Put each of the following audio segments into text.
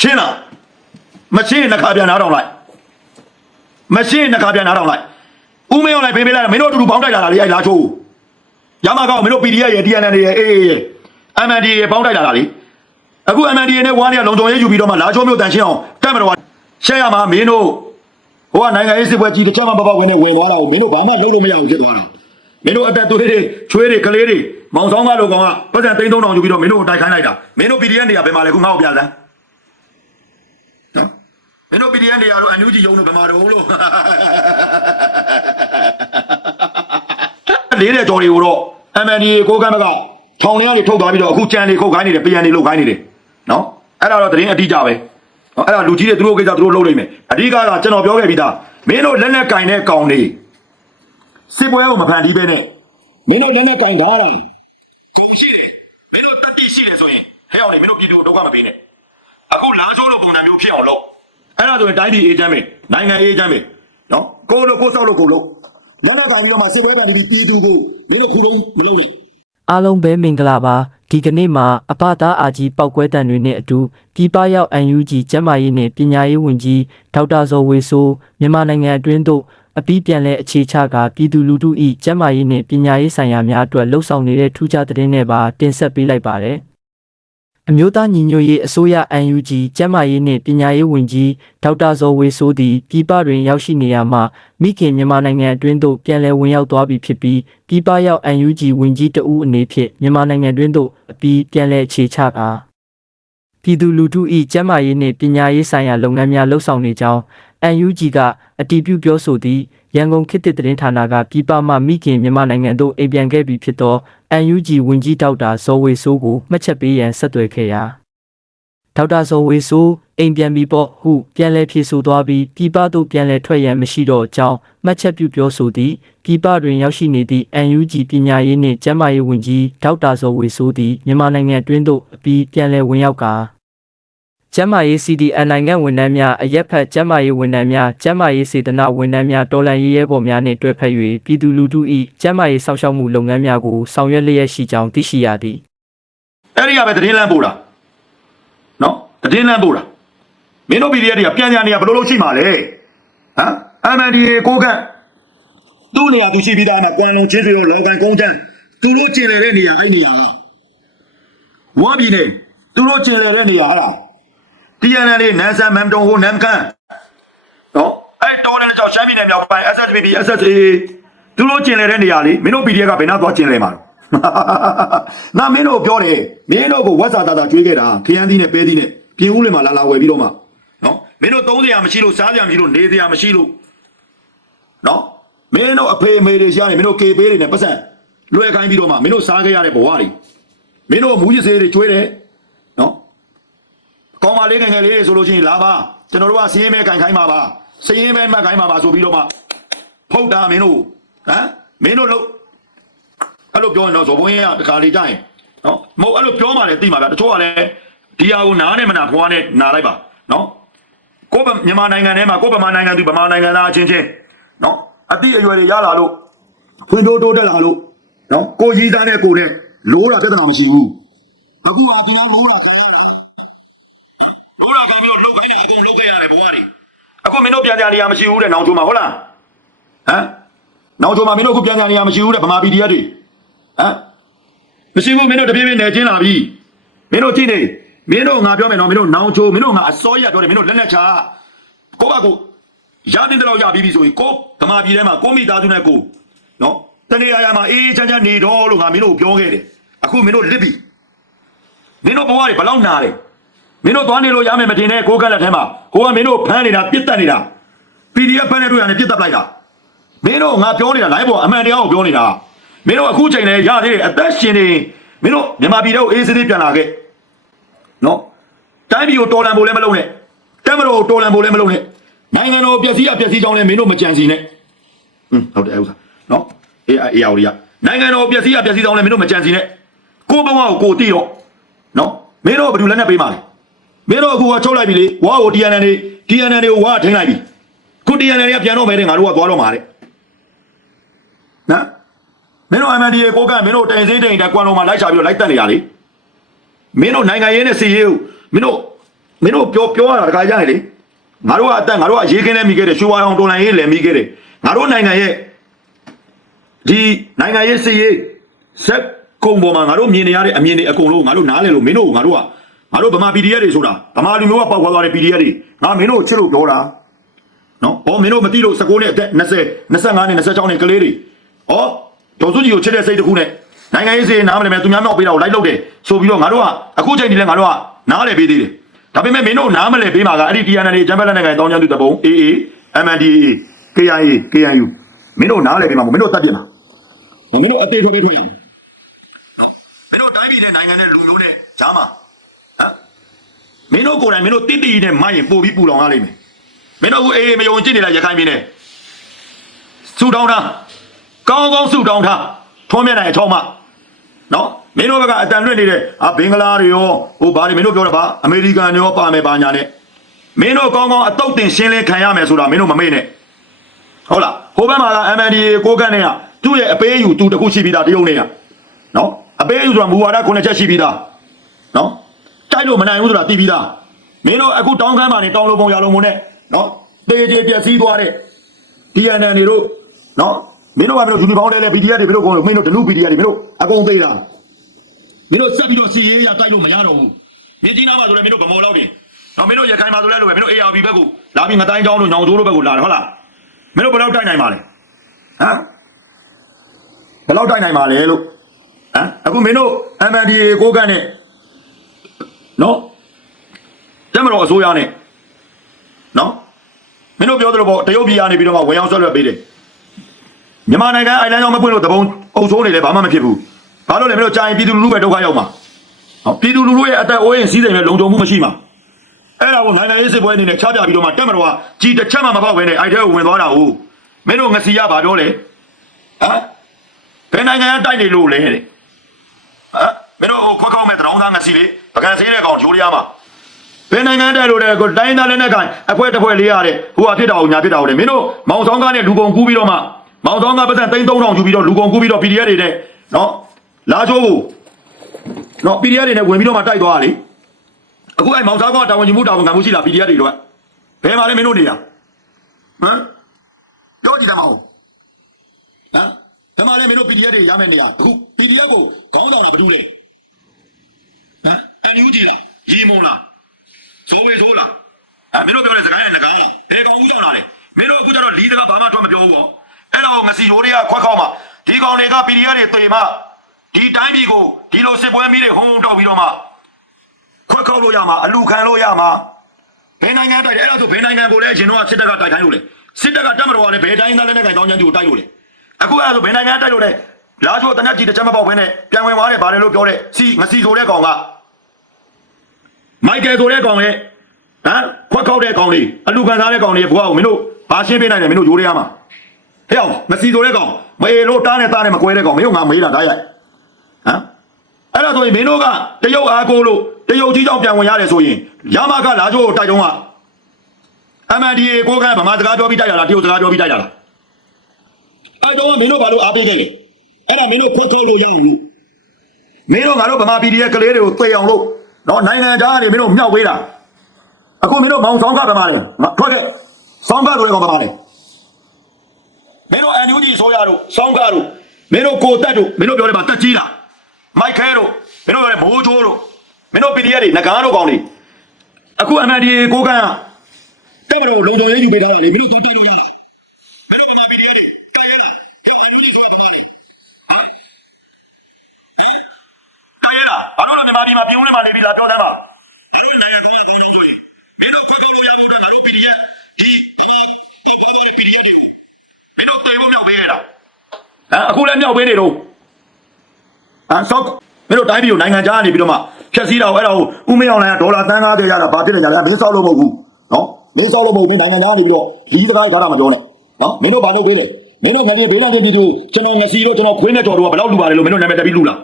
ရှင်းလားမရှင်းရင်တစ်ခါပြန်နားထောင်လိုက်မရှင်းရင်တစ်ခါပြန်နားထောင်လိုက်ဦးမင်းအောင်လိုက်ဖေးပေးလိုက်မင်းတို့အတူတူပေါင်းတိုက်လာတာလေအဲ့လာချိုးရမကောက်မင်းတို့ PDF ရဲ့ DNN ရဲ့အေးအေးရဲ့ MND ရဲ့ပေါင်းတိုက်လာတာလေအခု MND နဲ့ဝါးနေလုံခြုံရေးယူပြီးတော့မှလာချိုးမျိုးတန်ရှင်းအောင်တက်မတော်ရှက်ရမှာမင်းတို့ဟိုကနိုင်ငံရေးစစ်ပွဲကြီးတစ်ချက်မှမပေါက်ဝင်နေဝင်သွားတာကိုမင်းတို့ဘာမှလုပ်လို့မရဘူးဖြစ်သွားတာမင်းတို့အသက်သွေးတွေချွေးတွေကလေးတွေမောင်ဆောင်ကားလိုကောင်ကပတ်စံသိန်း3000ယူပြီးတော့မင်းတို့ကိုတိုက်ခိုင်းလိုက်တာမင်းတို့ PDF နေရာဘယ်မှာလဲခုငါ့ကိုပြစမ်းနော်မ င်းတို့ PDF နေရာတော့အန်ယူဂျီယုံလို့ဘယ်မှာတော့လို့လေးတဲ့ကြော်တွေကိုတော့ MND ကိုကမ်းဘက်ကထောင်ထဲကနေထုတ်သွားပြီးတော့အခုကြံနေခုတ်ခိုင်းနေတယ်ပြန်နေလုတ်ခိုင်းနေတယ်နော်အဲ့ဒါတော့သတင်းအတိအကျပဲနော်အဲ့ဒါလူကြီးတွေသူတို့ကိစ္စသူတို့လုပ်နိုင်မယ်အဓိကကကျွန်တော်ပြောခဲ့ပြီးသားမင်းတို့လက်နဲ့ကင်တဲ့ကောင်တွေစစ်ပွဲကိုမဖန်တီးပဲနဲ့မင်းတို့လက်နဲ့ကင်ထားတာကုန်ရှိတယ်မင်းတို့တတိရှိတယ်ဆိုရင်ဟဲ့အောင်လေမင်းတို့ပြည်သူကိုဒုက္ခမပေးနဲ့အခုလာချိုးလို့ပုံစံမျိုးဖြစ်အောင်လုပ် အဲ့ဒါဆိုရင်တိုင်းပြည်အေးချမ်းပဲနိုင်ငံအေးချမ်းပဲနော်ကိုလိုကိုစောက်လို့ကိုလို့လက်နဲ့ကင်ပြီးတော့မှစစ်ပွဲဖန်တီးပြီးပြည်သူကိုမင်းတို့ခုလုံးမလုပ်နဲ့အားလုံးပဲမင်္ဂလာပါဒီကနေ့မှာအပသားအာကြီးပောက်ကွဲတံတွေနဲ့အတူပြည်ပရောက် UNG ကျန်းမာရေးနဲ့ပညာရေးဝန်ကြီးဒေါက်တာဇော်ဝေဆိုးမြန်မာနိုင်ငံအတွင်းသို့အပြီးပြန်လဲအခြေချကပြည်သူလူထု၏ကျန်းမာရေးနဲ့ပညာရေးဆိုင်ရာများအတွက်လှုံ့ဆော်နေတဲ့ထူးခြားသတင်းတွေပါတင်ဆက်ပေးလိုက်ပါတယ် အမျိုးသားညီညွတ်ရေးအစိုးရ UNG ကျန်းမာရေးနှင့်ပညာရေးဝန်ကြီးဒေါက်တာဇော်ဝေဆိုးသည်ပြည်ပတွင်ရောက်ရှိနေရာမှမိခင်မြန်မာနိုင်ငံအတွင်းသို့ပြန်လည်ဝင်ရောက်သွားပြီဖြစ်ပြီးပြည်ပရောက် UNG ဝန်ကြီးတဦးအနေဖြင့်မြန်မာနိုင်ငံအတွင်းသို့အပြီးပြန်လည်အခြေချကာပြည်သူလူထု၏ကျန်းမာရေးနှင့်ပညာရေးဆိုင်ရာလုပ်ငန်းများလှုပ်ဆောင်နေကြောင်း UNG ကအတည်ပြုပြောဆိုသည့်ရန်ကုန်ခေတ်သစ်သတင်းဌာနကပြည်ပမှမိခင်မြန်မာနိုင်ငံသို့အိမ်ပြန်ခဲ့ပြီဖြစ်သော UNG ဝန်ကြီးဒေါက်တာဇော်ဝေဆိုးကိုမှတ်ချက်ပေးရန်ဆက်သွယ်ခဲ့ရာဒေါက်တာဇော်ဝေဆိုးအိမ်ပြန်ပြီးပေါ့ဟုပြန်လဲဖြေဆိုသွားပြီးပြည်ပသို့ပြန်လဲထွက်ရန်မရှိတော့ကြောင်းမှတ်ချက်ပြုပြောဆိုသည့်ပြည်ပတွင်ရောက်ရှိနေသည့် UNG ပညာရေးနှင့်ကျန်းမာရေးဝန်ကြီးဒေါက်တာဇော်ဝေဆိုးသည်မြန်မာနိုင်ငံအတွင်းသို့အပြီးပြန်လဲဝင်ရောက်ကာ ကျန်းမာရေး CDN နိုင်ငံဝန်ထမ်းများအရက်ဖက်ကျန်းမာရေးဝန်ထမ်းများကျန်းမာရေးစေတနာဝန်ထမ်းများတော်လှန်ရေးရဲဘော်များနှင့်တွဲဖက်၍ပြည်သူလူထု၏ကျန်းမာရေးစောင့်ရှောက်မှုလုပ်ငန်းများကိုဆောင်ရွက်လျက်ရှိကြောင်းသိရှိရသည်အဲ့ဒီကပဲသတင်းလမ်းပို့တာနော်သတင်းလမ်းပို့တာမင်းတို့ PDF တွေကပြန်ညာနေရဘယ်လိုလုပ်ရှိမှာလဲဟမ် MND ကိုကသူ့နေရာသူရှိပြီးသားမှာကွန်လုံချင်းစီရောလောကန်ကုန်းချမ်းသူတို့ကျင်လေတဲ့နေရာအဲ့နေရာကဝါပြီနေသူတို့ကျင်လေတဲ့နေရာဟာလား TNL လေးနန်းဆန်မမ်တုံဟိုနမ်ကန်နော်အဲ့တော်တယ်ကြောင့်ရှမ်းပြည်နယ်မြောက်ပိုင်း SSPP SSA သူတို့ကျင်လေတဲ့နေရာလေးမင်းတို့ PDF ကဘယ်နှသွားကျင်လေမှာလဲနာမင်းတို့ပြောတယ်မင်းတို့ကိုဝက်စာတာတာကျွေးခဲ့တာခရမ်းသီးနဲ့ပဲသီးနဲ့ပြင်ဦးလင်မှာလာလာဝယ်ပြီးတော့မှနော်မင်းတို့သုံးစရာမရှိလို့စားစရာမရှိလို့နေစရာမရှိလို့နော်မင်းတို့အဖေအမေတွေရှားနေမင်းတို့ကေပေးတွေနဲ့ပတ်စံလွှဲခိုင်းပြီးတော့မှမင်းတို့စားခဲ့ရတဲ့ဘဝတွေမင်းတို့မူးရစေးတွေကျွေးတယ်နော် ကောင်းပါလေးငယ်ငယ်လေးတွေဆိုလို့ရှိရင်လာပါကျွန်တော်တို့ကစည်ရင်မဲကန်ခိုင်းပါပါစည်ရင်မဲမှတ်ခိုင်းပါပါဆိုပြီးတော့မှဖုတ်တာမင်းတို့ဟမ်မင်းတို့လို့အဲ့လိုပြောရင်တော့ဇော်ဘုန်းကြီးကတခါလေကြာရင်နော်မဟုတ်အဲ့လိုပြောမှလည်းသိမှာဗျာတချို့ကလည်းဒီဟာကိုနားနဲ့မနာဖွားနဲ့နာလိုက်ပါနော်ကိုယ့်ဗမြန်မာနိုင်ငံထဲမှာကိုယ့်ဗမာနိုင်ငံသူဗမာနိုင်ငံသားအချင်းချင်းနော်အတိအရွယ်တွေရလာလို့ဖွင့်တိုးတိုးတက်လာလို့နော်ကိုကြီးသားနဲ့ကိုနဲ့လိုးတာပြဿနာမရှိဘူးအခုကဒီလိုလိုးတာခံရတာလိုးတာ ခံပြီးတော့လှုပ်ခိုင်းတာအကုန်လှုပ်ခဲ့ရတယ်ဘဝတွေအခုမင်းတို့ပြန်ကြနေရမရှိဘူးတဲ့နောင်ချိုးမှာဟုတ်လားဟမ်နောင်ချိုးမှာမင်းတို့အခုပြန်ကြနေရမရှိဘူးတဲ့ဗမာပြည်တရားတွေဟမ်မရှိဘူးမင်းတို့တပြင်းပြင်းနေချင်းလာပြီမင်းတို့ကြည့်နေမင်းတို့ငါပြောမယ်နော်မင်းတို့နောင်ချိုမင်းတို့ငါအစောရပြောတယ်မင်းတို့လက်လက်ချကိုပါကိုရတဲ့တော့ရပြီးပြီဆိုရင်ကိုဓမ္မပြည်ထဲမှာကိုမိသားစုနဲ့ကိုနော်တနေရာရာမှာအေးချမ်းချမ်းနေတော့လို့ငါမင်းတို့ပြောခဲ့တယ်အခုမင်းတို့လစ်ပြီမင်းတို့ဘဝတွေဘလောက်နာတယ် မင်းတို့သွားနေလို့ရမယ်မတင်နဲ့ကိုကလက်ထဲမှာကိုကမင်းတို့ဖမ်းနေတာပြစ်တက်နေတာ PDF ဖမ်းနေတွေ့ရတယ်ပြစ်တက်လိုက်တာမင်းတို့ငါပြောနေတာ live ပေါ်အမှန်တရားကိုပြောနေတာမင်းတို့အခုချိန်လဲရသေးတယ်အသက်ရှင်နေမင်းတို့မြန်မာပြည်တော့အေးစေးသေးပြန်လာခဲ့နော်တိုင်းပြည်ကိုတော်လန်ဖို့လည်းမလုပ်နဲ့တက်မတော်ကိုတော်လန်ဖို့လည်းမလုပ်နဲ့နိုင်ငံတော်ပျက်စီးရပျက်စီးကြောင်းလည်းမင်းတို့မကြံစီနဲ့ဟွန်းဟုတ်တယ်ဥစ္စာနော်အေးအေးအောင်ရီကနိုင်ငံတော်ပျက်စီးရပျက်စီးကြောင်းလည်းမင်းတို့မကြံစီနဲ့ကိုဘဝကိုကိုတိတော့နော်မင်းတို့ဘယ်သူလက်နဲ့ပေးပါလဲ မင်းတို့အခုကချုပ်လိုက်ပြီလေဝါကို TNN တွေ TNN တွေကိုဝါထင်းလိုက်ပြီခု TNN တွေကပြန်တော့မယ်တဲ့ငါတို့ကသွားတော့မှာတဲ့နော်မင်းတို့ MND ရေကိုကမင်းတို့တိုင်စင်းတိုင်တက်ကွမ်လုံးမှာလိုက်ချပြီးတော့လိုက်တက်နေရလေမင်းတို့နိုင်ငံရေးနဲ့စီရေးကိုမင်းတို့မင်းတို့ပြောပြောရတာတခါကြရင်လေငါတို့ကအသက်ငါတို့ကရေးခင်းလဲမိခဲ့တယ်ရွှေဝါအောင်တော်လိုင်းရေးလည်းမိခဲ့တယ်ငါတို့နိုင်ငံရဲ့ဒီနိုင်ငံရေးစီရေးဆက်ကုံပေါ်မှာငါတို့မြင်နေရတဲ့အမြင်တွေအကုန်လုံးငါတို့နားလဲလို့မင်းတို့ငါတို့က ငါတို့ဗမာ PDF တွေဆိုတာဗမာလူမျိုးကပေါက်ခွာသွားတဲ့ PDF တွေငါမင်းတို့ကိုချစ်လို့ပြောတာနော်။ဩမင်းတို့မသိလို့19နှစ်အသက်20 25နှစ်26နှစ်ကလေးတွေဩဒေါ်စုကြီးကိုချစ်တဲ့စိတ်တစ်ခုနဲ့နိုင်ငံရေးစီနားမလဲမဲ့သူများမြောက်ပေးတာကိုလိုက်လုပ်တယ်ဆိုပြီးတော့ငါတို့ကအခုချိန်ဒီလဲငါတို့ကနားလဲပေးသေးတယ်။ဒါပေမဲ့မင်းတို့နားမလဲပေးမှာကအဲ့ဒီ TNL ဂျမ်ဘက်လက်နိုင်ငံတောင်းကျမ်းသူတပုံ AA MNDAA KIA KNU မင်းတို့နားလဲပေးမှာမဟုတ်မင်းတို့တတ်ပြစ်မှာ။ဟောမင်းတို့အသေးထုတ်ပေးထွင်ရအောင်။မင်းတို့တိုင်းပြည်နဲ့နိုင်ငံနဲ့လူမျိုးနဲ့ကြားမှာဟမ် မင်းတို့ကိုယ်တိုင်မင်းတို့တိတိနဲ့မိုက်ရင်ပို့ပြီးပူလောင်ရလိမ့်မယ်။မင်းတို့ကအေးမယုံကြည်နေတာရခိုင်ပြည်နယ်စူတောင်းတာကောင်းကောင်းစူတောင်းတာထုံးမြတ်နိုင်အထောက်မှနော်မင်းတို့ဘက်ကအတန်လွင့်နေတဲ့အာဘင်္ဂလားတွေရောဟိုဘာတွေမင်းတို့ပြောတာပါအမေရိကန်တွေရောပါမယ်ပါညာနဲ့မင်းတို့ကောင်းကောင်းအတုတ်တင်ရှင်းလင်းခံရမယ်ဆိုတာမင်းတို့မမေ့နဲ့ဟုတ်လားဟိုဘက်မှာက MNDA ကိုကန့်နဲ့ကသူ့ရဲ့အပေးအယူသူတစ်ခုရှိပြီးသားတရုတ်နဲ့ကနော်အပေးအယူဆိုတာမူဝါဒခုနှစ်ချက်ရှိပြီးသားနော် တိုက်လို့မနိုင်ဘူးဆိုတာသိပြီးသားမင်းတို့အခုတောင်းခမ်းပါနေတောင်းလို့ပုံရလုံးပုံနဲ့နော်တေးကြေပြက်စီးသွားတဲ့ DNN တွေတို့နော်မင်းတို့ကမင်းတို့ယူနီဖောင်းလဲလဲ PDF တွေမင်းတို့ကောမင်းတို့ဒလူ PDF တွေမင်းတို့အကုန်သေးတာမင်းတို့ဆက်ပြီးတော့စီရေးရတိုက်လို့မရတော့ဘူးမြင်းကြီးနားမှာဆိုလဲမင်းတို့ဗမော်လောက်တယ်နော်မင်းတို့ရခိုင်မှာဆိုလဲလို့ပဲမင်းတို့ ARB ဘက်ကိုလာပြီးငတိုင်းချောင်းတို့ညောင်တိုးတို့ဘက်ကိုလာတယ်ဟုတ်လားမင်းတို့ဘယ်လောက်တိုက်နိုင်ပါလဲဟမ်ဘယ်လောက်တိုက်နိုင်ပါလဲလို့ဟမ်အခုမင်းတို့ MNDA ကိုကန့်နဲ့ နော်တက်မတော်အစိုးရနဲ့နော်မင်းတို့ပြောသလိုပေါ့တရုတ်ပြည်ကနေပြီးတော့မှဝင်အောင်ဆွဲလွှတ်ပေးတယ်မြန်မာနိုင်ငံအိုင်လန်ကြောင့်မပွင့်လို့တပုံအုပ်ဆိုးနေလဲဘာမှမဖြစ်ဘူးဘာလို့လဲမင်းတို့ကြာရင်ပြည်သူလူထုပဲဒုက္ခရောက်မှာဟောပြည်သူလူထုရဲ့အသက်အိုးအိမ်စီးစိမ်နဲ့လုံခြုံမှုမရှိမှာအဲ့ဒါကိုနိုင်ငံရေးစစ်ပွဲအနေနဲ့ချပြပြီးတော့မှတက်မတော်ကကြီးတစ်ချက်မှမဖောက်ဘဲနဲ့အိုက်ထဲကိုဝင်သွားတာဟုတ်မင်းတို့ငစီရဘာပြောလဲဟမ်ဘယ်နိုင်ငံကတိုက်နေလို့လဲတဲ့ဟမ်မင်းတို့ဟိုခွက်ခေါက်မဲ့တရောင်းသားငစီလေး ပကံဆေးတဲ့ကောင်ဂျိုးရရမှာဘယ်နိုင်ငံတက်လို့တဲ့ကိုတိုင်းသားလည်းနဲ့ကန်အဖွဲတစ်ဖွဲလေးရတဲ့ဟိုဟာဖြစ်တာကိုညာဖြစ်တာကိုလေမင်းတို့မောင်ဆောင်ကားနဲ့လူကုန်ကူးပြီးတော့မှမောင်ဆောင်ကားပတ်စံ3000ယူပြီးတော့လူကုန်ကူးပြီးတော့ PDF တွေနဲ့နော်လာချိုးကိုနော် PDF တွေနဲ့ဝင်ပြီးတော့မှတိုက်သွားတာလေအခုအဲ့မောင်ဆောင်ကားတာဝန်ယူမှုတာဝန်ခံမှုရှိလား PDF တွေတော့ဘယ်မှာလဲမင်းတို့နေရဟမ်ပြောကြည့်တယ်မဟုတ်ဟမ်ဘယ်မှာလဲမင်းတို့ PDF တွေရမယ်နေရအခု PDF ကိုခေါင်းဆောင်တာဘာလို့လဲဟမ် အန်ယူဂျီလားရီမုံလားဇိုးဝေဇိုးလားအဲမင်းတို့ပြောတဲ့စကားနဲ့ငကားလားဘယ်ကောင်ဦးကြောင်လာလဲမင်းတို့အခုကျတော့လီးစကားဘာမှထွက်မပြောဘူးပေါ့အဲ့တော့ငစီရိုးတွေကခွက်ခေါက်မှာဒီကောင်တွေက PDF တွေတေမှဒီတိုင်းပြည်ကိုဒီလိုစစ်ပွဲမီးတွေဟုံးတောက်ပြီးတော့မှခွက်ခေါက်လို့ရမှာအလူခံလို့ရမှာဘယ်နိုင်ငံတိုက်တယ်အဲ့ဒါဆိုဘယ်နိုင်ငံကိုလဲအရင်တော့စစ်တပ်ကတိုက်ခိုင်းလို့လေစစ်တပ်ကတက်မတော်ကလည်းဘယ်တိုင်းသားလည်းနဲ့ကန်တောင်းချမ်းသူကိုတိုက်လို့လေအခုအဲ့ဒါဆိုဘယ်နိုင်ငံတိုက်လို့လဲလာချိုတနက်ကြီးတစ်ချက်မပေါက်ဘဲနဲ့ပြန်ဝင်သွားတယ်ဗာလေလို့ပြောတဲ့စီငစီဆိုတဲ့ကောင်က မိုက်ကယ်ဆိုတဲ့ကောင်ရဲ့ဟမ်ခွက်ခောက်တဲ့ကောင်လေးအလူခံစားတဲ့ကောင်လေးဘွားကိုမင်းတို့ဘာရှင်းပေးနိုင်တယ်မင်းတို့ရိုးရရမှာဟဲ့အောင်မစီဆိုတဲ့ကောင်မေလို့တားနဲ့တားနဲ့မကွဲတဲ့ကောင်မင်းတို့ငါမေးတာဒါရိုက်ဟမ်အဲ့ဒါဆိုရင်မင်းတို့ကတရုတ်အားကိုလို့တရုတ်ကြီးကြောင့်ပြန်ဝင်ရတယ်ဆိုရင်ရမကလာချိုးကိုတိုက်တုံးက MNDA ကိုကဗမာစကားပြောပြီးတိုက်ရလားတရုတ်စကားပြောပြီးတိုက်ရလားအဲ့တော့မင်းတို့ဘာလို့အားပေးခဲ့လဲအဲ့ဒါမင်းတို့ခွက်ထုတ်လို့ရအောင်လို့မင်းတို့ငါတို့ဗမာပြည်ရဲ့ကလေးတွေကိုသိအောင်လို့ နော်နိုင်ငံသားကနေမင်းတို့မြောက်ပေးတာအခုမင်းတို့မောင်ဆောင်ကဗမာလေငါထွက်ခဲ့ဆောင်ကတို့လည်းကောင်ဗမာလေမင်းတို့အန်ယူဂျီဆိုရတို့ဆောင်ကတို့မင်းတို့ကိုတက်တို့မင်းတို့ပြောတယ်မှာတက်ကြီးတာမိုက်ခဲတို့မင်းတို့ပြောတယ်မိုးချိုးတို့မင်းတို့ PDF တွေငကားတို့ကောင်တွေအခု MNDA ကိုကန်းကတက်မတော်လုံတော်ရေးယူပေးထားတာလေမင်းတို့တက်တက်လို့ရမင်းတို့ဗမာပြည်တွေကဲရတာပြောအန်ယူဂျီဆိုရဗမာလေ တော်ရတာဘာလို့လဲမြန်မာပြည်မှာပြည်ဦးလေးမှာနေပြီးသားပြောတမ်းပါလားနိုင်ငံတော်ကိုပြောလို့ဆိုရင်မင်းတို့ခွင့်ကောလို့ရဖို့တော့ငါတို့ PDF ဒီဘာဘာဘာဘာ PDF တွေမင်းတို့တေဖို့မြောက်ပေးခဲ့တာဟမ် အခုလည်းမြောက်ပေးနေတော့အဲဆောက်မင်းတို့တိုင်းပြည်ကိုနိုင်ငံခြားကနေပြီးတော့မှဖြတ်စည်းတာကိုအဲ့ဒါကိုဥမင်းအောင်လိုင်းကဒေါ်လာတန်း90ရတာဘာဖြစ်နေကြလဲမင်းဆောက်လို့မဟုတ်ဘူးနော်မင်းဆောက်လို့မဟုတ်ဘူးနိုင်ငံခြားကနေပြီးတော့လီးစကားထားတာမပြောနဲ့နော်မင်းတို့ဘာလုပ်ပေးလဲမင်းတို့ငါဒီဒေးလန်ပြည်သူကျွန်တော်ငစီတော့ကျွန်တော်ခွေးနဲ့တော်တော့ဘယ်လောက်လူပါတယ်လို့မင်းတို့နာမည်တက်ပြီးလူလား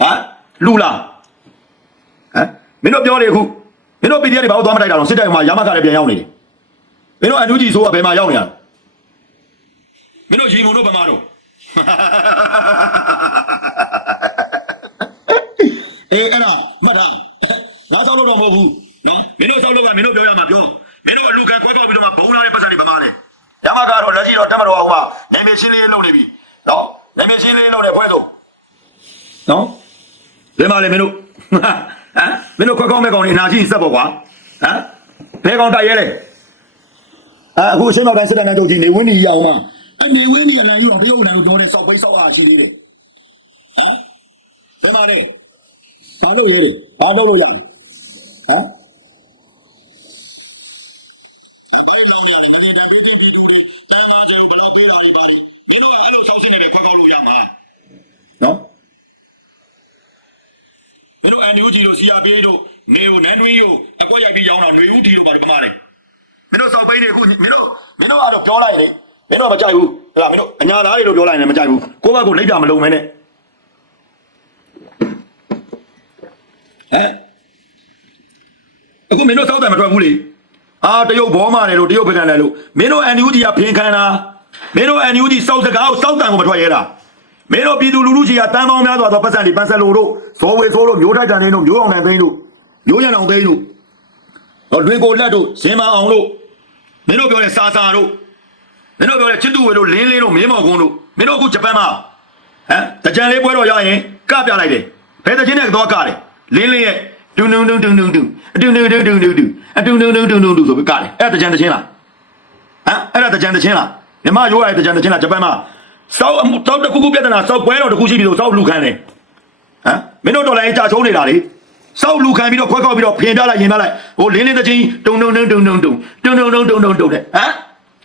ဟမ်လူလားဟမ်မင်းတို့ပြောတယ်အခုမင်းတို့ PDF တွေဘာလို့သွားမတိုက်တာတော့စစ်တပ်မှာရမကလည်းပြန်ရောက်နေတယ်မင်းတို့အန်ယူဂျီဆိုကဘယ်မှာရောက်နေရလဲမင်းတို့ရီမုံတို့ဘယ်မှာတော့ အေးအဲ့ဒါမှတ်တာငါဆောက်လို့တော့မဟုတ်ဘူးနော်မင်းတို့ဆောက်လို့ကမင်းတို့ပြောရမှာပြောမင်းတို့အလူခံခွဲကောက်ပြီးတော့မှဘုံလာတဲ့ပတ်စံတွေဗမာလေရမကတော့လက်ရှိတော့တက်မတော်ဟိုမှာနေမရှင်းလေးလုပ်နေပြီနော်နေမရှင်းလေးလုပ်နေဖွဲဆိုနော်ဒီမှာလေမင်းတို့ဟမ်မင်းတို့ခွဲကောက်မဲ့ကောင်နေအနာကြီးစက်ပေါ့ကွာဟမ်ဘယ်ကောင်တိုက်ရဲလဲအခုရှင်းတော့တိုင်းစစ်တပ်နဲ့တို့ကြီးနေဝင်းကြီးရအောင်မ အနေဝင်းကြီးကလည်းယူအောင်တရုတ်လည်းပြောတယ်စောက်ပိတ်စောက်အားရှိသေးတယ်ဟမ်ဘယ်မှာလဲဘာလို့ရဲလဲဘာလို့လို့ရလဲဟမ်နော်မင်းတို့အန်ယူဂျီလို့ CRPA တို့နေကိုနန်းတွင်းကိုအကွက်ရိုက်ပြီးရောင်းတော့ຫນွေဦးထီတို့ဘာလို့ပမာလဲမင်းတို့စောက်ပိတ်တွေအခုမင်းတို့မင်းတို့အဲ့တော့ပြောလိုက်လေမ င်းတို့မကြိုက်ဘူးဟဲ့လားမင်းတို့အညာသားတွေလို့ပြောလိုက်ရင်လည်းမကြိုက်ဘူးကိုယ့်ဘက်ကိုလိပ်ပြမလုံးမဲနဲ့ဟမ်အခုမင်းတို့စောက်တယ်မထွက်ဘူးလေအာတရုတ်ဘောမာတယ်လို့တရုတ်ဖကန်တယ်လို့မင်းတို့အန်ယူဂျီကဖင်ခံတာမင်းတို့အန်ယူဂျီစောက်စကားကိုစောက်တန်ကိုမထွက်ရဲတာမင်းတို့ပြည်သူလူထုကြီးကတန်းပေါင်းများစွာသောပတ်စံတွေပန်းဆက်လို့တို့ဇော်ဝေဆိုးတို့မျိုးထိုက်တန်နေတို့မျိုးအောင်နိုင်သိန်းတို့မျိုးရံအောင်သိန်းတို့တော့လွင်ကိုလက်တို့ဇင်မအောင်တို့မင်းတို့ပြောတဲ့စာစာတို့ မင်းတို့ပြောတဲ့ချစ်သူဝေတို့လင်းလင်းတို့မင်းမော်ကုန်းတို့မင်းတို့အခုဂျပန်မှာဟမ်တကြံလေးပွဲတော်ရရင်ကပြလိုက်တယ်ဘယ်တချင်းနဲ့တော့ကတယ်လင်းလင်းရဲ့ဒုံဒုံဒုံဒုံဒုံဒုံအဒုံဒုံဒုံဒုံဒုံဒုံအဒုံဒုံဒုံဒုံဒုံဒုံဆိုပြီးကတယ်အဲ့တကြံတချင်းလားဟမ်အဲ့ဒါတကြံတချင်းလားမြမရိုးရတဲ့တကြံတချင်းလားဂျပန်မှာစောက်စောက်တစ်ခုခုပြဿနာစောက်ပွဲတော်တစ်ခုရှိပြီလို့စောက်လူခံတယ်ဟမ်မင်းတို့တော်လည်းကြာချုံးနေတာလေစောက်လူခံပြီးတော့ခွဲခောက်ပြီးတော့ဖင်ပြလိုက်ရင်ပြလိုက်ဟိုလင်းလင်းတချင်းဒုံဒုံဒုံဒုံဒုံဒုံဒုံဒုံဒုံဒုံဒုံဒုံတဲ့ဟမ်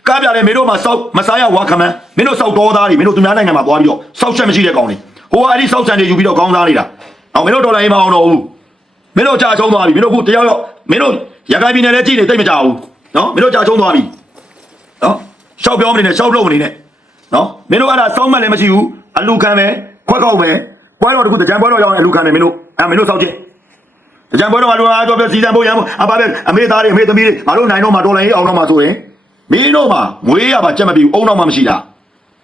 ကားပြတယ်မင်းတို့မှာစောက်မစားရဝါခမန်းမင်းတို့စောက်တော်သားတွေမင်းတို့သူများနိုင်ငံမှာသွားပြီးတော့စောက်ချက်မရှိတဲ့ကောင်တွေဟိုကအဲ့ဒီစောက်ဆန်တွေယူပြီးတော့ကောင်းစားနေတာအောင်မင်းတို့တော်လည်းမအောင်တော့ဘူးမင်းတို့ကြာချုံသွားပြီမင်းတို့ခုတယောက်ယောက်မင်းတို့ရခိုင်ပြည်နယ်လည်းကြည့်နေတိတ်မကြဘူးနော်မင်းတို့ကြာချုံသွားပြီနော်ရှောက်ပြောမနေနဲ့ရှောက်လို့မနေနဲ့နော်မင်းတို့အဲ့ဒါစောင်းမလည်းမရှိဘူးအလူခံပဲခွက်ကောက်ပဲပွဲတော်တခုတကြံပွဲတော်ရောက်ရင်အလူခံတယ်မင်းတို့အဲမင်းတို့စောက်ချင်းတကြံပွဲတော်မှာလူအားကြောပြစီစံဖို့ရမ်းဖို့အပါပဲအမေသားတွေအမေသမီးတွေငါတို့နိုင်တော့မှာတော်လိုင်းအောင်တော့မှာဆိုရင် မင်းတို့မှာမွေးရပါကြက်မပြီးဘူးအုံတော့မှမရှိတာ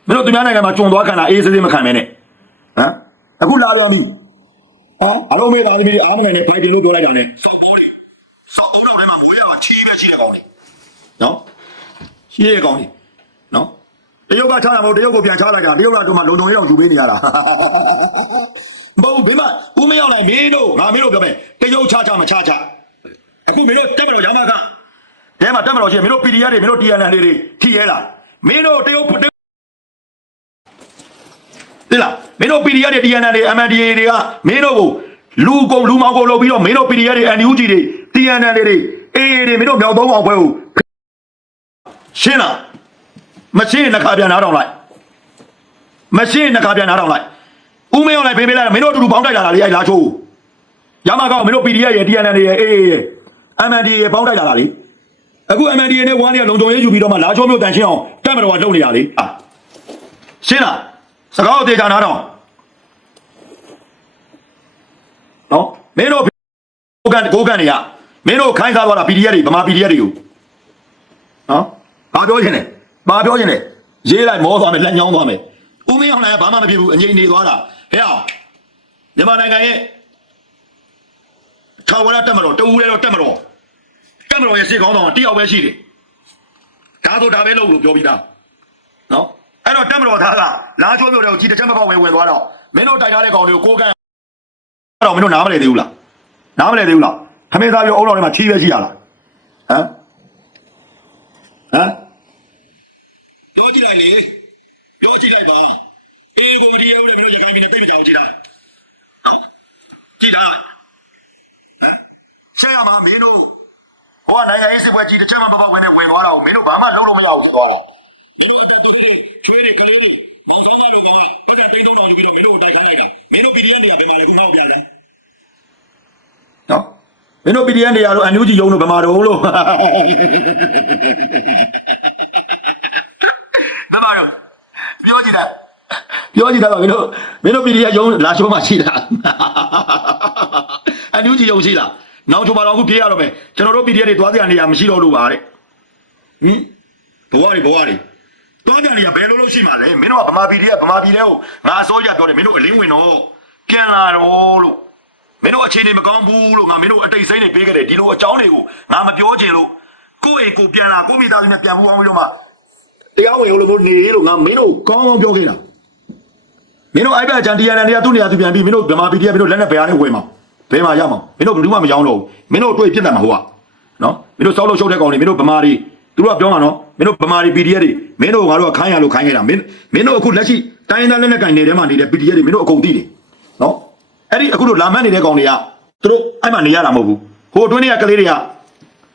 မင်းတို့သူများနိုင်ငံမှာကျွံသွားခံတာအေးစေးစေးမခံမဲနဲ့ဟမ်အခုလာပြန်ပြီဟာအလုံးမေးသားသမီးတွေအားမနိုင်နဲ့ဖိုင်တင်လို့ပြောလိုက်တာနဲ့စောက်ပိုးတွေစောက်အုံတော့ထဲမှာမွေးရပါချီးပဲချီးတဲ့ကောင်တွေနော်ချီးတဲ့ကောင်တွေနော်တရုတ်ကချတာမဟုတ်တရုတ်ကိုပြန်ချလိုက်တာတရုတ်ကတော့မှလုံုံရေးအောင်ယူပေးနေရတာမဟုတ်ဘူးဘယ်မှာဦးမရောက်နိုင်မင်းတို့ငါမင်းတို့ပြောမယ်တရုတ်ချချမချချအခုမင်းတို့တက်မတော်ရမက တဲမှာတက်မတော်ရှိရင်မင်းတို့ PDF တွေမင်းတို့ TNL တွေထိရဲလားမင်းတို့တရုတ်တိလားမင်းတို့ PDF တွေ TNL တွေ MNDA တွေကမင်းတို့ကိုလူကုန်လူမောင်ကုန်လုပ်ပြီးတော့မင်းတို့ PDF တွေ NUG တွေ TNL တွေ AA တွေမင်းတို့မြောက်သုံးအောင်ပွဲကိုရှင်းလားမရှင်းရင်တစ်ခါပြန်နားထောင်လိုက်မရှင်းရင်တစ်ခါပြန်နားထောင်လိုက်ဦးမင်းအောင်လိုက်ဖေးပေးလိုက်မင်းတို့အတူတူပေါင်းတိုက်လာတာလေအဲ့လာချိုးရမကောက်မင်းတို့ PDF ရဲ့ TNL တွေရဲ့ AA ရဲ့ MNDA ရဲ့ပေါင်းတိုက်လာတာလေ အခု MNDA နဲ့ဝမ်းရလုံခြုံရေးယူပြီးတော့မှလာချိုးမျိုးတန်ရှင်းအောင်တက်မတော်ကလုပ်နေတာလေအာရှင်းလားစကားကိုတေချာနားထောင်နော်မင်းတို့ကိုကန်ကိုကန်တွေကမင်းတို့ခိုင်းစားသွားတာ PDF တွေဗမာ PDF တွေကိုနော်ဘာပြောချင်လဲဘာပြောချင်လဲရေးလိုက်မောသွားမယ်လက်ညောင်းသွားမယ်ဦးမင်းအောင်လည်းဘာမှမဖြစ်ဘူးအငြိမ်နေသွားတာဟဲ့အောင်မြန်မာနိုင်ငံရဲ့ထာဝရတက်မတော်တူရဲတော့တက်မတော် တက်မတော်ရဲ့စိတ်ကောင်းဆောင်တယောက်ပဲရှိတယ်ဒါဆိုဒါပဲလို့လို့ပြောပြီးသားနော်အဲ့တော့တက်မတော်သားကလာချိုးပြောတယ်ကိုကြီးတစ်ချက်မပေါက်ဝင်ဝင်သွားတော့မင်းတို့တိုက်ထားတဲ့ကောင်တွေကိုကိုကန်တော့မင်းတို့နားမလဲသေးဘူးလားနားမလဲသေးဘူးလားခမင်းသားပြောအုံတော်ထဲမှာချီးပဲရှိရလားဟမ်ဟမ်ပြောကြည့်လိုက်လေပြောကြည့်လိုက်ပါအေးကိုမဒီရုံးလည်းမင်းတို့ရခိုင်ပြည်နယ်တိတ်မကြောက်ကြည့်တာနော်ကြည့်တာဟမ်ရှေ့ရမှာမင်းတို့ ဟောနိုင်ငံရေးစစ်ပွဲကြီးတစ်ချက်မှမပေါက်ဝင်နဲ့ဝင်သွားတော့မင်းတို့ဘာမှလုပ်လို့မရဘူးဖြစ်သွားတာမင်းတို့အတက်တူတွေချွေးတွေကလေးတွေမောင်ဆောင်မတွေကောင်ကပတ်သက်တိတ်တော့တော့ပြီးတော့မင်းတို့တိုက်ခိုင်းလိုက်တာမင်းတို့ PDF တွေကဘယ်မှာလဲခုမောက်ပြတယ်နော်မင်းတို့ PDF တွေရတော့အန်ယူဂျီယုံတို့ဘယ်မှာတော့လို့ဘယ်မှာတော့ပြောကြည့်တာပြောကြည့်တာပါမင်းတို့မင်းတို့ PDF ယုံလာရှုံးမှရှိတာအန်ယူဂျီယုံရှိလား နောက်ချိုမှာတော့အခုပြေးရတော့မယ်ကျွန်တော်တို့ PDF တွေသွားကြနေရမရှိတော့လို့ပါတဲ့ဟင်ဘဝတွေဘဝတွေသွားကြနေရဘယ်လိုလုပ်ရှိမှာလဲမင်းတို့ကဗမာ PDF ဗမာပြည်တဲ့ကိုငါအစိုးရပြောတယ်မင်းတို့အလင်းဝင်တော့ပြန်လာတော့လို့မင်းတို့အခြေအနေမကောင်းဘူးလို့ငါမင်းတို့အတိတ်စိမ့်နေပေးခဲ့တယ်ဒီလိုအကြောင်းတွေကိုငါမပြောချင်လို့ကိုယ့်အိမ်ကိုပြန်လာကိုယ့်မိသားစုနဲ့ပြန်ပူအောင်ပြီးတော့မှတရားဝင်လို့နေလို့ငါမင်းတို့ကောင်းကောင်းပြောခဲ့တာမင်းတို့အိုက်ဘက်ဂျန်တီယန်နေရသူ့နေရာသူပြန်ပြီးမင်းတို့ဗမာပြည်တရားမင်းတို့လက်နဲ့ဘယ်ဟာနဲ့ဝင်မှာ ဘယ်မှာရမှာမင်းတို့ဘယ်သူမှမရောင်းတော့ဘူးမင်းတို့တွေ့ပြစ်တယ်မှာဟိုကနော်မင်းတို့စောက်လို့ရှုပ်တဲ့ကောင်တွေမင်းတို့ဗမာတွေသူတို့ကပြောမှာနော်မင်းတို့ဗမာတွေ PDF တွေမင်းတို့ငါတို့ကခိုင်းရလို့ခိုင်းခဲ့တာမင်းမင်းတို့အခုလက်ရှိတိုင်းရင်းသားလက်နဲ့ကင်နေတဲ့မှာနေတဲ့ PDF တွေမင်းတို့အကုန်သိတယ်နော်အဲ့ဒီအခုတို့လာမတ်နေတဲ့ကောင်တွေကသူတို့အဲ့မှာနေရတာမဟုတ်ဘူးဟိုအတွင်းတွေကကလေးတွေက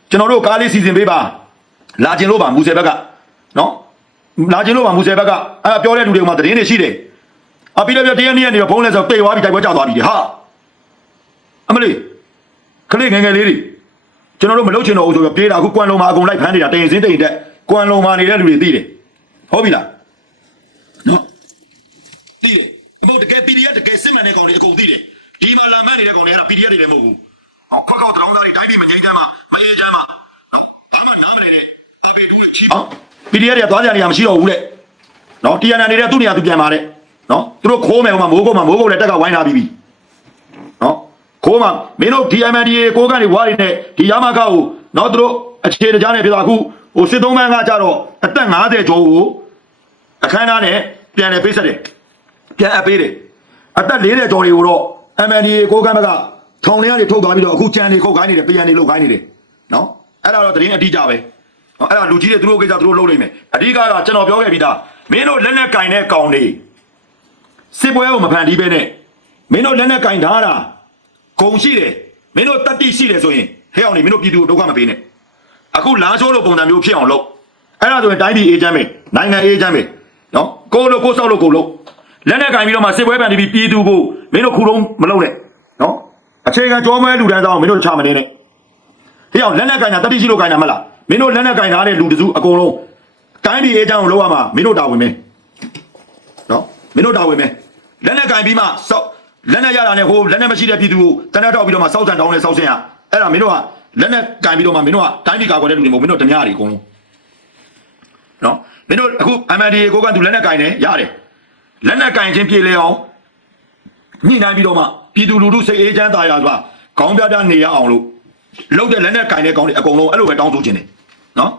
ကျွန်တော်တို့ကားလေးစီစဉ်ပေးပါလာကျင်လို့ပါမူဆယ်ဘက်ကနော်လာကျင်လို့ပါမူဆယ်ဘက်ကအဲ့ပြောတဲ့လူတွေကမှသတင်းတွေရှိတယ်အပြီးတော့ပြတရားနည်းကနေတော့ဖုန်းလဲဆိုတိတ်သွားပြီတိုက်ပွဲကျသွားပြီဟာ အမလေးကလေးငယ်ငယ်လေးတွေကျွန်တော်တို့မလုပ်ချင်တော့ဘူးဆိုတော့ပြေးတာအခုကွမ်လုံမှာအကုန်လိုက်ဖမ်းနေတာတင်စင်းတိန်တက်ကွမ်လုံမှာနေတဲ့လူတွေသိတယ်ဟုတ်ပြီလားနော်သိတယ်ဘုတကယ် PDF တကယ်စစ်မှန်တဲ့ကောင်တွေအကုန်သိတယ်ဒီမှာလာမှန်းနေတဲ့ကောင်တွေအဲ့ဒါ PDF တွေလည်းမဟုတ်ဘူးဟောခွက်ကောက်တောင်းသားတွေတိုင်းပြည်မငြိမ်းချမ်းမှာမအေးချမ်းမှာနော်ဘာမှနားမလည်နဲ့အပေကချီအောင် PDF တွေကသွားကြနေရမရှိတော့ဘူးလေနော်တီယန်နာနေတဲ့သူ့နေရာသူပြန်ပါတဲ့နော်သူတို့ခိုးမယ်ဟိုမှာမိုးကုတ်မှာမိုးကုတ်လည်းတက်ကဝိုင်းထားပြီးပြီနော် ခိုးမှာမင်းတို့ DMNDA ကိုကနေဝါရီနဲ့ဒီရမကကိုနော်သူတို့အခြေတကြားနေပြတော့အခုဟိုစစ်သုံးမန်းကကြတော့အသက်50ကျော်ကိုအခမ်းအနားနဲ့ပြန်လည်ပေးဆက်တယ်ပြန်အပ်ပေးတယ်အသက်40ကျော်တွေကိုတော့ MNDA ကိုကမ်းဘက်ကထောင်ထဲကနေထုတ်သွားပြီးတော့အခုကြံနေခုတ်ခိုင်းနေတယ်ပြန်နေလုတ်ခိုင်းနေတယ်နော်အဲ့ဒါတော့သတင်းအတိအကျပဲဟောအဲ့ဒါလူကြီးတွေသူတို့ကိစ္စသူတို့လုပ်နိုင်မယ်အဓိကကကျွန်တော်ပြောခဲ့ပြီးသားမင်းတို့လက်နဲ့ကင်တဲ့ကောင်တွေစစ်ပွဲကိုမဖန်တီးပဲနဲ့မင်းတို့လက်နဲ့ကင်ထားတာ ဂုံရှိတယ်မင်းတို့တတိရှိတယ်ဆိုရင်ဟဲ့အောင်နေမင်းတို့ပြည်သူကိုဒုက္ခမပေးနဲ့အခုလာချိုးလို့ပုံစံမျိုးဖြစ်အောင်လုပ်အဲ့ဒါဆိုရင်တိုင်းပြည်အေးချမ်းမယ်နိုင်ငံအေးချမ်းမယ်နော်ကိုလို့ကိုဆောက်လို့ကိုလို့လက်နဲ့ကင်ပြီးတော့မှစစ်ပွဲဖန်တီးပြီးပြည်သူကိုမင်းတို့ခုလုံးမလုပ်နဲ့နော်အခြေခံကြောမဲလူတန်းဆောင်မင်းတို့ချမနေနဲ့ဟေးအောင်လက်နဲ့ကင်တာတတိရှိလို့ကင်တာမလားမင်းတို့လက်နဲ့ကင်ထားတဲ့လူတစုအကုန်လုံးတိုင်းပြည်အေးချမ်းကိုလောက်ရမှာမင်းတို့တာဝန်ပဲနော်မင်းတို့တာဝန်ပဲလက်နဲ့ကင်ပြီးမှစောက် လက်နဲ့ရတာနဲ့ဟိုလက်နဲ့မရှိတဲ့ပြည်သူကိုတနက်တော့ပြီးတော့မှစောက်ဆန်တောင်းလဲစောက်ဆင်ရအဲ့ဒါမင်းတို့ကလက်နဲ့ကင်ပြီးတော့မှမင်းတို့ကတိုင်းပြည်ကာကွယ်တဲ့လူတွေမဟုတ်မင်းတို့ဓမြတွေအကုန်လုံးနော်မင်းတို့အခု MNDA ကိုကသူလက်နဲ့ကင်တယ်ရတယ်လက်နဲ့ကင်ချင်းပြေလေအောင်ညှိနှိုင်းပြီးတော့မှပြည်သူလူထုစိတ်အေးချမ်းသာရစွာခေါင်းပြပြနေရအောင်လို့လုတ်တဲ့လက်နဲ့ကင်တဲ့ကောင်တွေအကုန်လုံးအဲ့လိုပဲတောင်းဆိုခြင်းတယ်နော်